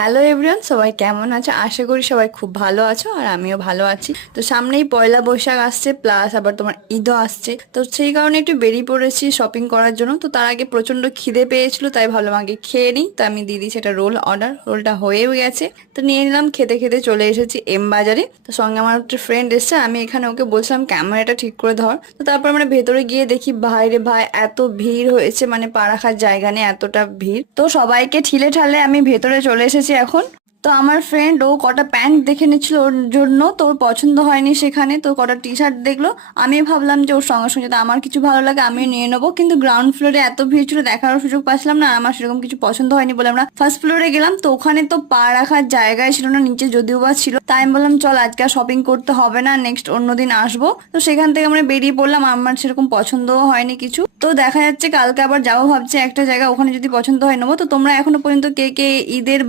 Hello everyone, সবাই কেমন আছো? আশা করি সবাই খুব ভালো আছো আর আমিও ভালো আছি। তো সামনেই পয়লা বৈশাখ আসছে, প্লাস আবার তোমার ঈদও আসছে। তো সেই কারণে একটু বেরিয়ে পড়েছি শপিং করার জন্য। তো তার আগে প্রচন্ড খিদে পেয়েছিল, তাই ভাবলাম আগে খেয়ে নিই। তো আমি দিয়ে দিয়েছি একটা রোল অর্ডার, রোলটা হয়েও গেছে। তো নিয়ে নিলাম, খেতে খেতে চলে এসেছি এম বাজারে। তো সঙ্গে আমার একটা ফ্রেন্ড এসছে, আমি এখানে ওকে বলছিলাম ক্যামেরাটা ঠিক করে ধর। তো তারপর আমরা ভেতরে গিয়ে দেখি ভাই রে ভাই, এত ভিড় হয়েছে, মানে পা রাখার জায়গা নেই, এতটা ভিড়। তো সবাইকে ঠিলে ঠালে আমি ভেতরে চলে এসেছি এখন। তো আমার ফ্রেন্ড ও কটা প্যান্ট দেখে নিচ্ছিল ওর জন্য, তো ওর পছন্দ হয়নি সেখানে, তো কটা টি শার্ট দেখলো। আমি ভাবলাম যে ওর সঙ্গে সঙ্গে যদি আমার কিছু ভালো লাগে আমিও নিয়ে নেবো, কিন্তু গ্রাউন্ড ফ্লোরে এত ভিড় ছিল, দেখারও সুযোগ পাচ্ছিলাম না। আর আমার সেরকম কিছু পছন্দ হয়নি বলে আমরা ফার্স্ট ফ্লোরে গেলাম। তো ওখানে তো পা রাখার জায়গায় ছিল না, নিচে যদিও বা ছিল। তাই আমি বললাম চল আজকে আর শপিং করতে হবে না, নেক্সট অন্যদিন আসবো। তো সেখান থেকে আমরা বেরিয়ে পড়লাম, আমার সেরকম পছন্দও হয়নি কিছু। তো দেখা যাচ্ছে কালকে আবার যাবো ভাবছি একটা জায়গা, ওখানে যদি পছন্দ হয় নেবো। তো তোমরা এখনো পর্যন্ত কে কে ঈদের